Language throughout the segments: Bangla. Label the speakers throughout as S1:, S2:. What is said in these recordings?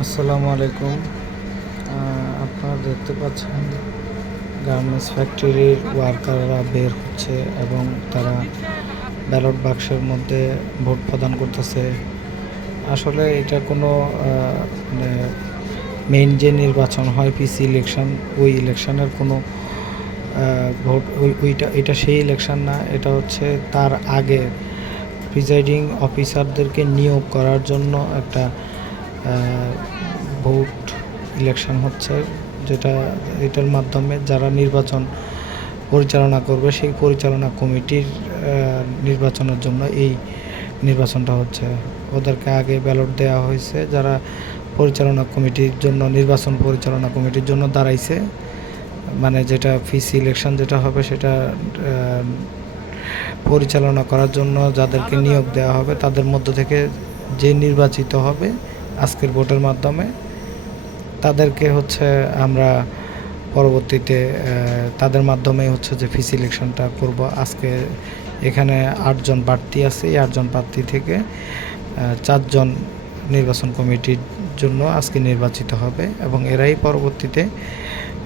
S1: আসসালামু আলাইকুম। আপনারা দেখতে পাচ্ছেন গার্মেন্টস ফ্যাক্টরির ওয়ার্কাররা বের হচ্ছে এবং তারা ব্যালট বাক্সের মধ্যে ভোট প্রদান করতেছে। আসলে এটা কোনো মানে মেইন যে নির্বাচন হয় পিসি ইলেকশন ওই ইলেকশনের কোনো ভোট, ওই, ওইটা, এটা সেই ইলেকশন না, এটা হচ্ছে তার আগে। প্রিজাইডিং অফিসারদেরকে নিয়োগ করার জন্য একটা ভোট ইলেকশন হচ্ছে, যেটা, এটার মাধ্যমে যারা নির্বাচন পরিচালনা করবে, সেই পরিচালনা কমিটির নির্বাচনের জন্য এই নির্বাচনটা হচ্ছে। ওদেরকে আগে ব্যালট দেওয়া হয়েছে, যারা পরিচালনা কমিটির জন্য, নির্বাচন পরিচালনা কমিটির জন্য দাঁড়াইছে মানে যেটা ফিসি ইলেকশন যেটা হবে, সেটা পরিচালনা করার জন্য যাদেরকে নিয়োগ দেওয়া হবে, তাদের মধ্য থেকে যে নির্বাচিত হবে আজকের ভোটের মাধ্যমে, তাদেরকে হচ্ছে আমরা পরবর্তীতে তাদের মাধ্যমে হচ্ছে যে ফিস ইলেকশনটা করব। আজকে এখানে আটজন প্রার্থী আছে, এই আটজন প্রার্থী থেকে চারজন নির্বাচন কমিটির জন্য আজকে নির্বাচিত হবে এবং এরাই পরবর্তীতে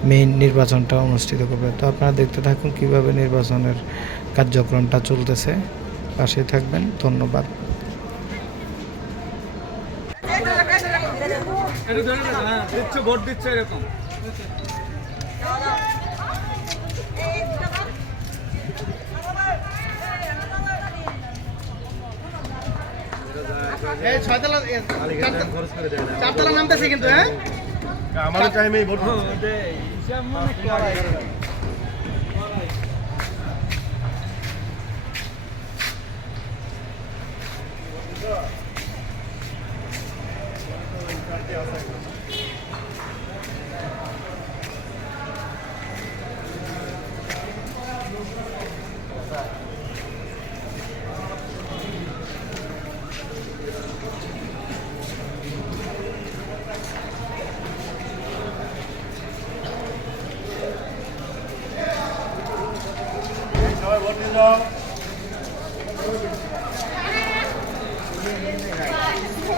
S1: মেইন নির্বাচনটা অনুষ্ঠিত করবে। তো আপনারা দেখতে থাকুন কীভাবে নির্বাচনের কার্যক্রমটা চলতেছে। পাশে থাকবেন, ধন্যবাদ।
S2: চারতলা নামতেছে কিন্তু হ্যাঁ?
S3: আমাদের টাইমেই ভোট সবাই ভোট দিয়ে যাও এই এদিকে যাও কিছু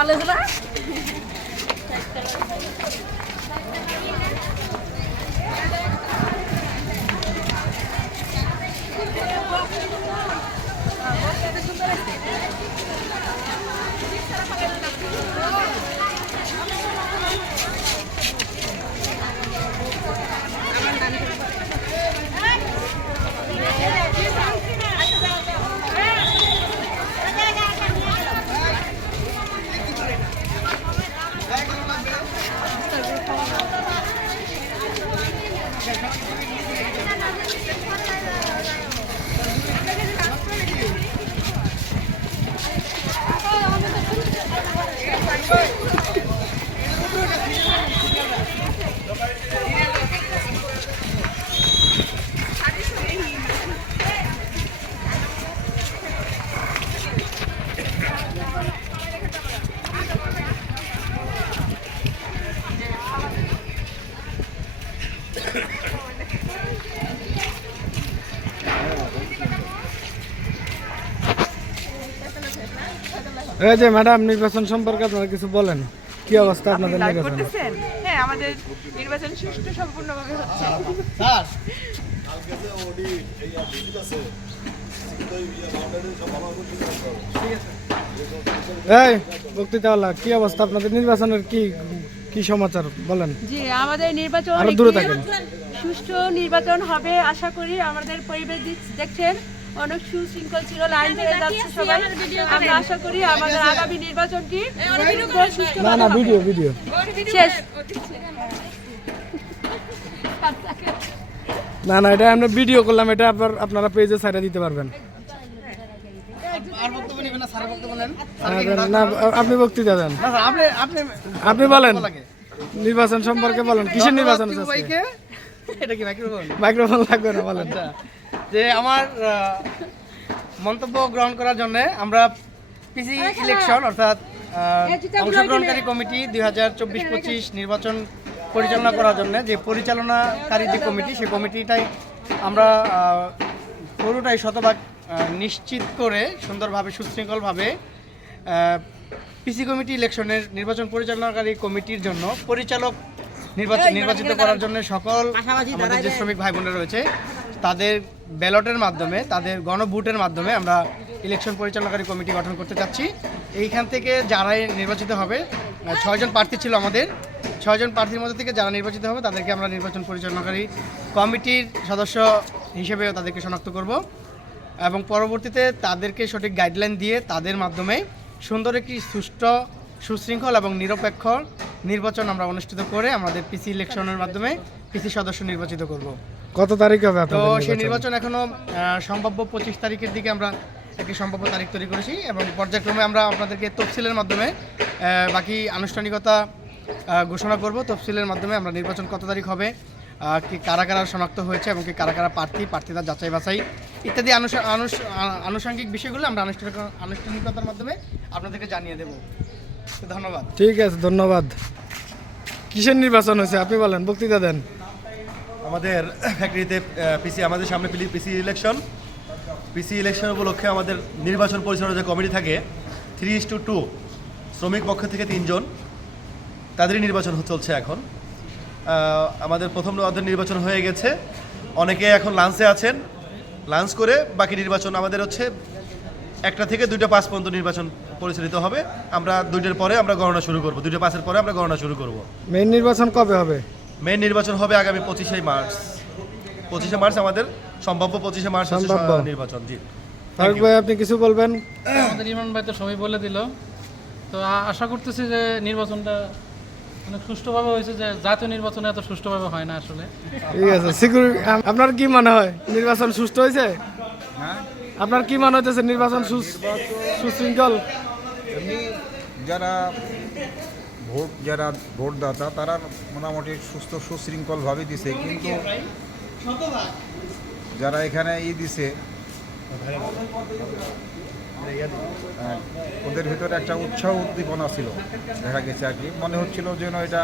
S4: కాలేజీలో
S5: এই যে ম্যাডাম নির্বাচন সম্পর্কে আপনারা কিছু বলেন। কি অবস্থা আপনাদের নির্বাচন?
S4: করতেছেন? হ্যাঁ আমাদের নির্বাচন সুষ্ঠু সম্পূর্ণভাবে হচ্ছে।
S3: স্যার।
S5: এই বক্তৃতাওয়ালা কি অবস্থা আপনাদের নির্বাচনের কি কি সমাচার বলেন?
S6: জি আমাদের নির্বাচন
S5: আরও দূরে থাকেন।
S6: সুষ্ঠু নির্বাচন হবে আশা করি। আমাদের পরিবেশ দিক- দেখছেন অনেক সুশৃঙ্খল ছিল লাইন ধরে যাচ্ছে সবাই। আমরা আশা করি আমাদের আগামী নির্বাচনটি
S5: না না ভিডিও ভিডিও
S6: শেষ।
S5: না না এটা আমরা ভিডিও করলাম এটা আবার আপনারা পেজে সাইডে দিতে পারবেন।
S3: আর বক্তব্য নেবেন না স্যার বক্তব্য নেন।
S5: আর না আপনি বক্তৃতা দেন।
S3: আপনি আপনি
S5: আপনি বলেন। নির্বাচন সম্পর্কে বলেন। কিসের নির্বাচন
S3: মাইক্রোফোন
S5: মাইক্রোফোন লাগবে না বলেন।
S3: যে আমার মন্তব্য গ্রহণ করার জন্য আমরা পিসি ইলেকশন অর্থাৎ অংশগ্রহণকারী কমিটি দুই হাজার চব্বিশ পঁচিশ নির্বাচন পরিচালনা করার জন্য যে পরিচালনাকারী যে কমিটি সেই কমিটিটাই আমরা পুরোটাই শতভাগ নিশ্চিত করে সুন্দরভাবে সুশৃঙ্খলভাবে পিসি কমিটি ইলেকশনের নির্বাচন পরিচালনাকারী কমিটির জন্য পরিচালক নির্বাচন নির্বাচিত করার জন্য সকল আমাদের যে শ্রমিক ভাই বোনেরা রয়েছে তাদের ব্যালটের মাধ্যমে, তাদের গণভোটের মাধ্যমে আমরা ইলেকশন পরিচালনাকারী কমিটি গঠন করতে চাচ্ছি। এইখান থেকে যারাই নির্বাচিত হবে ছয়জন প্রার্থী ছিল আমাদের। ছয়জন প্রার্থীর মধ্যে থেকে যারা নির্বাচিত হবে, তাদেরকে আমরা নির্বাচন পরিচালনাকারী কমিটির সদস্য হিসেবে তাদেরকে শনাক্ত করব এবং পরবর্তীতে তাদেরকে সঠিক গাইডলাইন দিয়ে তাদের মাধ্যমে সুন্দর একটি সুষ্ঠু, সুশৃঙ্খল এবং নিরপেক্ষ নির্বাচন আমরা অনুষ্ঠিত করে আমাদের পিসি ইলেকশনের মাধ্যমে পিসি সদস্য নির্বাচিত করব।
S5: কত তারিখ হবে
S3: তো সেই
S5: নির্বাচন?
S3: এখনও সম্ভাব্য পঁচিশ তারিখের দিকে আমরা একটি সম্ভাব্য তারিখ তৈরি করেছি এবং পর্যায়ক্রমে আমরা আপনাদেরকে তফসিলের মাধ্যমে বাকি আনুষ্ঠানিকতা ঘোষণা করব। তফসিলের মাধ্যমে আমরা নির্বাচন কত তারিখ হবে কি কারা কারা শনাক্ত হয়েছে এবং কি কারা কারা প্রার্থী প্রার্থীদের যাচাই বাছাই ইত্যাদি আনুষঙ্গিক বিষয়গুলো আমরা আনুষ্ঠানিক আনুষ্ঠানিকতার মাধ্যমে আপনাদেরকে জানিয়ে দেব। ধন্যবাদ।
S5: ঠিক আছে ধন্যবাদ। কিসের নির্বাচন হয়েছে? আপনি বলেন বক্তৃতা দেন।
S2: আমাদের ফ্যাক্টরিতে পিসি আমাদের সামনে পিসি ইলেকশন পিসি ইলেকশন উপলক্ষে আমাদের নির্বাচন পরিচালনা যে কমিটি থাকে থ্রি ইস টু টু শ্রমিক পক্ষ থেকে তিনজন তাদেরই নির্বাচন চলছে এখন। আমাদের প্রথম আমাদের নির্বাচন হয়ে গেছে। অনেকে এখন লাঞ্চে আছেন। লাঞ্চ করে বাকি নির্বাচন আমাদের হচ্ছে একটা থেকে দুইটা পাঁচ পর্যন্ত নির্বাচন পরিচালিত হবে। আমরা দুইটার পরে আমরা গণনা শুরু করব। দুইটা পাঁচের পরে আমরা গণনা শুরু করব।
S5: মেইন নির্বাচন কবে হবে?
S2: মেন নির্বাচন হবে আগামী পঁচিশে মার্চ। পঁচিশে মার্চ আমাদের সম্ভাব্য পঁচিশে মার্চ নির্বাচন জি।
S5: ফারুক ভাই আপনি কিছু বলবেন?
S7: আমাদের ইমরান ভাই তো সবাই বলে দিল। তো আশা করতেছি যে নির্বাচনটা অনেক সুষ্ঠুভাবে হয়েছে যে জাতীয় নির্বাচন এত সুষ্ঠুভাবে হয় না আসলে।
S5: ঠিক আছে সিকিউরিটি আপনার কি মনে হয়? নির্বাচন সুষ্ঠু হয়েছে? আপনার কি মনে হইতেছে নির্বাচন সুশৃঙ্খল?
S8: যারা ভোট যারা ভোটদাতা তারা মোটামুটি সুস্থ সুশৃঙ্খলভাবে দিছে কিন্তু যারা এখানে ই দিছে হ্যাঁ, ওদের ভিতরে একটা উৎসাহ উদ্দীপনা ছিল দেখা গেছে আর কি। মনে হচ্ছিল যেন এটা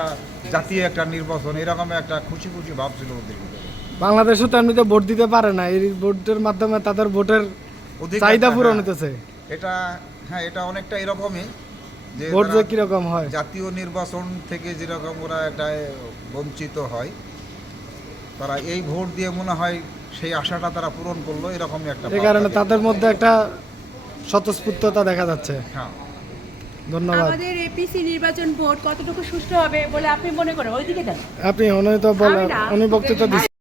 S8: জাতীয় একটা নির্বাচন এরকম একটা খুশি খুশি ভাব ছিল ওদের ভিতরে।
S5: বাংলাদেশও তো এমনিতে ভোট দিতে পারে না এই ভোটের মাধ্যমে তাদের ভোটের চাহিদা পূরণ হতেছে
S8: এটা হ্যাঁ এটা অনেকটা এরকমই।
S5: ভোট যে কীরকম হয়?
S8: জাতীয় নির্বাচন থেকে যেরকম ওরা এটা বঞ্চিত হয় তারা এই ভোট দিয়ে মনে হয় সেই আশাটা তারা পূরণ করল এরকমই একটা
S5: এই কারণে
S8: তাদের।
S5: মধ্যে একটা স্বতঃস্ফূর্ততা দেখা যাচ্ছে।
S8: হ্যাঁ।
S5: ধন্যবাদ।
S6: আমাদের এপিসি নির্বাচন ভোট কতটুকু সুষ্ঠু হবে বলে আপনি মনে করেন? ওইদিকে দেন
S5: আপনি উনি তো বলে উনি বক্তৃতা দিচ্ছেন